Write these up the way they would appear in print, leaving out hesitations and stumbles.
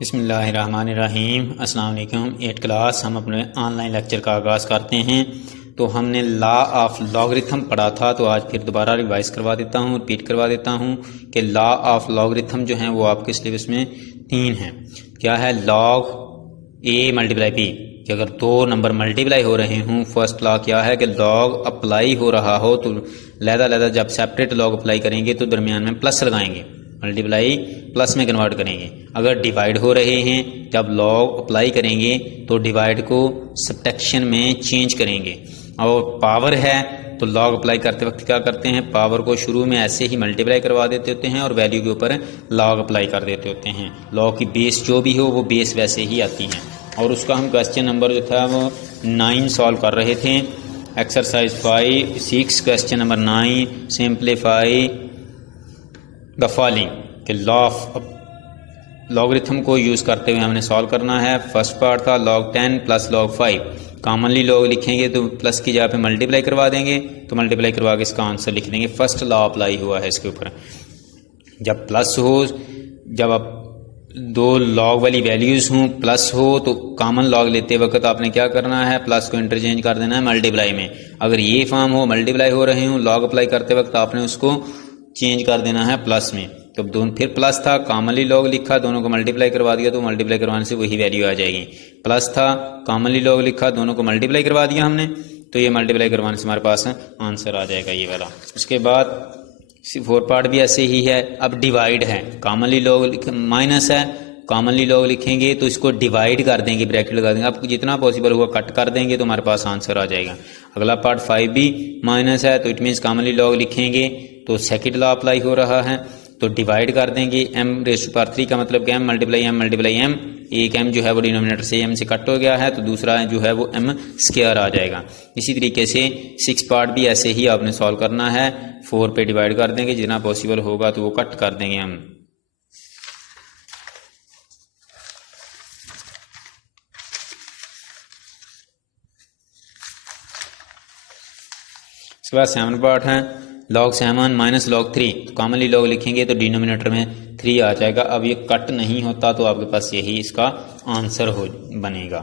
बिस्मिल्लाहिर्रहमानिर्रहीम। अस्सलाम वालेकुम। 8 क्लास हम अपने ऑनलाइन लेक्चर का आगाज़ करते हैं। तो हमने लॉ ऑफ लॉगरिथम पढ़ा था, तो आज फिर दोबारा रिवाइज करवा देता हूँ, रिपीट करवा देता हूँ कि लॉ ऑफ लॉगरिथम जो हैं वो आपके सिलेबस में 3 हैं। क्या है? लॉग ए मल्टीप्लाई बी, कि अगर 2 नंबर मल्टीप्लाई हो रहे हों, फर्स्ट लॉ क्या है कि लॉग अप्लाई हो रहा हो तो लहदा जब सेपरेट लॉग अप्लाई करेंगे तो दरमियान में प्लस लगाएंगे, मल्टीप्लाई प्लस में कन्वर्ट करेंगे। अगर डिवाइड हो रहे हैं, जब लॉग अप्लाई करेंगे तो डिवाइड को सब्ट्रैक्शन में चेंज करेंगे। और पावर है तो लॉग अप्लाई करते वक्त क्या करते हैं, पावर को शुरू में ऐसे ही मल्टीप्लाई करवा देते होते हैं और वैल्यू के ऊपर लॉग अप्लाई कर देते होते हैं। लॉग की बेस जो भी हो वो बेस वैसे ही आती हैं। और उसका हम क्वेश्चन नंबर जो था वो 9 सॉल्व कर रहे थे। Exercise 6 question number 9, simplify the following, कि लॉ ऑफ लॉगरिथम को यूज़ करते हुए हमने सॉल्व करना है। फर्स्ट पार्ट था log 10 plus log 5। Commonly log लिखेंगे तो प्लस की जगह पे मल्टीप्लाई करवा देंगे, तो मल्टीप्लाई करवा के इसका आंसर लिख देंगे। फर्स्ट लॉ अप्लाई हुआ है इसके ऊपर। जब प्लस हो, जब आप 2 लॉग वाली वैल्यूज़ हों, प्लस हो, तो कॉमन लॉग लेते वक्त आपने क्या करना है, प्लस को इंटरचेंज कर देना है मल्टीप्लाई में। अगर ये फॉर्म हो, मल्टीप्लाई हो रहे हों, लॉग अप्लाई करते वक्त आपने उसको चेंज कर देना है प्लस में। तो दोनों फिर प्लस था, कॉमनली लॉग लिखा, दोनों को मल्टीप्लाई करवा दिया, तो मल्टीप्लाई करवाने से वही वैल्यू आ जाएगी। प्लस था, कॉमनली लॉग लिखा, दोनों को मल्टीप्लाई करवा दिया हमने, तो ये मल्टीप्लाई करवाने से हमारे पास आंसर आ जाएगा ये वाला। उसके बाद 4 पार्ट भी ऐसे ही है। अब डिवाइड है, कॉमनली लॉग माइनस है, कॉमनली लॉग लिखेंगे तो इसको डिवाइड कर देंगे, ब्रैकेट लगा देंगे, आपको जितना पॉसिबल होगा कट कर देंगे तो हमारे पास आंसर आ जाएगा। अगला पार्ट 5 भी माइनस है, तो इट मीन्स कॉमनली लॉग लिखेंगे तो सेकंड लॉ अप्लाई हो रहा है, तो डिवाइड कर देंगे। m⁻³ का मतलब क्या है, मल्टीप्लाई m। एक m जो है वो डिनोमिनेटर से m से कट हो गया है, तो दूसरा जो है वो m² आ जाएगा। इसी तरीके से 6 पार्ट भी ऐसे ही आपने सॉल्व करना है। 4 पे डिवाइड कर देंगे, जितना पॉसिबल होगा तो वो कट कर देंगे हम। इसके बाद 7 पार्ट है, log 7 माइनस log 3। तो कॉमनली log लिखेंगे तो डिनोमिनेटर में 3 आ जाएगा। अब ये कट नहीं होता तो आपके पास यही इसका आंसर हो बनेगा।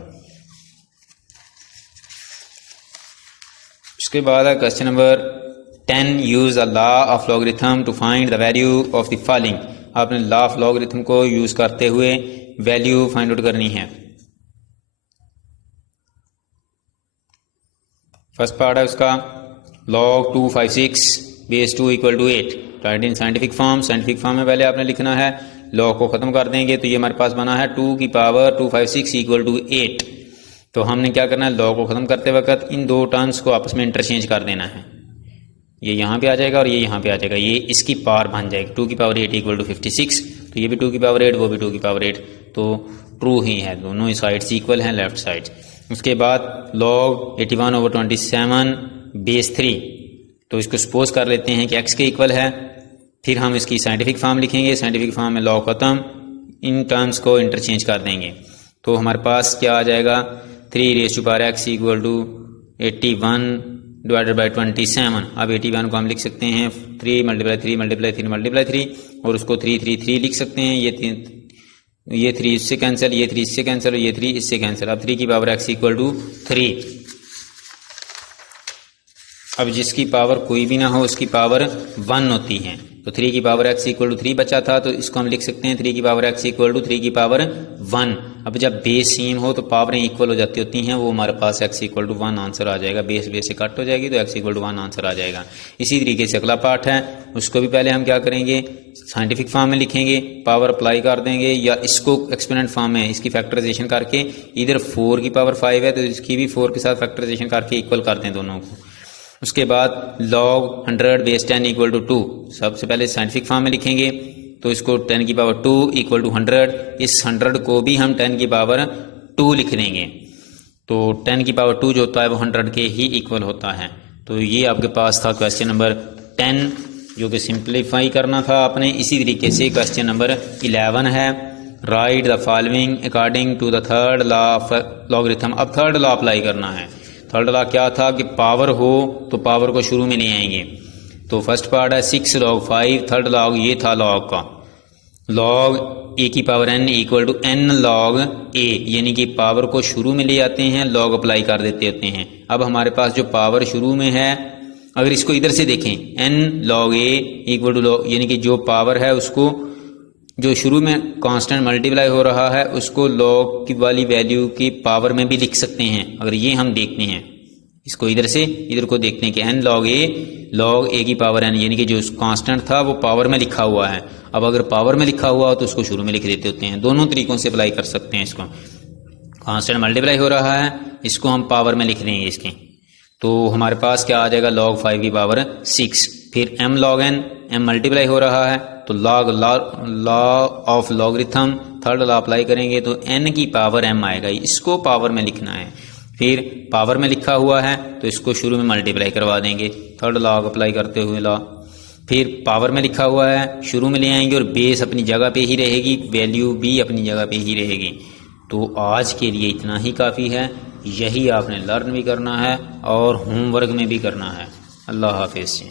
उसके बाद है question number 10, use a law of logarithm to find the value of the following. आपने लॉ ऑफ लॉगरिथम को यूज करते हुए वैल्यू फाइंड आउट करनी है। फर्स्ट पार्ट है उसका log 256 base 2 equal to 8। Write in scientific form. Scientific form में पहले आपने लिखना है, log को ख़त्म कर देंगे तो ये हमारे पास बना है 2 की पावर 256 इक्वल टू 8। तो हमने क्या करना है, log को ख़त्म करते वक्त इन 2 टर्म्स को आपस में इंटरचेंज कर देना है। ये यहाँ पे आ जाएगा और ये यहाँ पे आ जाएगा, ये इसकी पावर बन जाएगी। 2 की पावर 8 इक्वल टू 56, तो ये भी 2 की पावर 8, वो भी 2 की पावर 8, तो ट्रू ही है, दोनों साइड्स इक्वल हैं, लेफ्ट साइड। उसके बाद log 81/27 बेस 3, तो इसको सपोज कर लेते हैं कि x के इक्वल है। फिर हम इसकी साइंटिफिक फॉर्म लिखेंगे, साइंटिफिक फॉर्म में log खत्म, इन टर्म्स को इंटरचेंज कर देंगे, तो हमारे पास क्या आ जाएगा, 3x इक्वल टू 81/27। अब 81 को हम लिख सकते हैं 3 × 3 और उसको 3 लिख सकते हैं। ये 3 इससे कैंसिल, ये 3 इससे कैंसिल और ये 3 इससे कैंसिल। अब 3 की पावर x इक्वल टू 3। अब जिसकी पावर कोई भी ना हो उसकी पावर 1 होती है, तो 3 की पावर x इक्वल टू 3 बचा था, तो इसको हम लिख सकते हैं 3 की पावर x इक्वल टू 3 की पावर 1। अब जब बेस सेम हो तो पावरें इक्वल हो जाती होती हैं, वो हमारे पास x इक्वल टू 1 आंसर आ जाएगा। बेस से कट हो जाएगी तो x इक्वल टू 1 आंसर आ जाएगा। इसी तरीके से अगला पार्ट है, उसको भी पहले हम क्या करेंगे, साइंटिफिक फॉर्म में लिखेंगे, पावर अप्लाई कर देंगे, या इसको एक्सपोनेंट फॉर्म में इसकी फैक्टराइजेशन करके, इधर 4 की पावर 5 है तो इसकी भी 4 के साथ फैक्टराइजेशन करके इक्वल कर दें दोनों को। उसके बाद log 100 बेस 10 इक्वल टू 2। सबसे पहले साइंटिफिक फॉर्म में लिखेंगे, तो इसको 10 की पावर 2 इक्वल टू 100, इस 100 को भी हम 10 की पावर 2 लिख देंगे, तो 10 की पावर 2 जो होता है वो 100 के ही इक्वल होता है। तो ये आपके पास था क्वेश्चन नंबर 10, जो कि सिंप्लीफाई करना था आपने। इसी तरीके से क्वेश्चन नंबर 11 है, write the following according to the third law of logarithm. अब थर्ड लॉ अप्लाई करना है। थर्ड लॉ क्या था कि पावर हो तो पावर को शुरू में ले आएंगे। तो फर्स्ट पार्ट है 6 log 5, थर्ड लॉग ये था log का, लॉग ए की power n equal to n log a, यानी कि पावर को शुरू में ले आते हैं, लॉग अप्लाई कर देते होते हैं। अब हमारे पास जो पावर शुरू में है, अगर इसको इधर से देखें n log a equal to log, यानी कि जो पावर है उसको जो शुरू में कांस्टेंट मल्टीप्लाई हो रहा है उसको लॉग की वाली वैल्यू की पावर में भी लिख सकते हैं। अगर ये हम देखते हैं, इसको इधर से इधर को देखते हैं कि n लॉग a की पावर n, यानी कि जो कांस्टेंट था वो पावर में लिखा हुआ है। अब अगर पावर में लिखा हुआ हो तो उसको शुरू में लिख देते होते हैं। दोनों तरीकों से अप्लाई कर सकते हैं इसको। कांस्टेंट मल्टीप्लाई हो रहा है, इसको हम पावर में लिख देंगे इसकी, तो हमारे पास क्या आ जाएगा, log 5 की पावर 6। फिर m log n, m multiply हो रहा है तो law of logarithm third law apply करेंगे तो n की पावर m आएगा, इसको पावर में लिखना है। फिर पावर में लिखा हुआ है तो इसको शुरू में मल्टीप्लाई करवा देंगे, थर्ड लॉ अप्लाई करते हुए लॉ। फिर पावर में लिखा हुआ है शुरू में ले आएंगे और बेस अपनी जगह पे ही रहेगी, वैल्यू भी अपनी जगह पे ही रहेगी। तो आज के लिए इतना ही काफ़ी है, यही आपने लर्न भी करना है और होमवर्क में भी करना है। अल्लाह हाफिज़।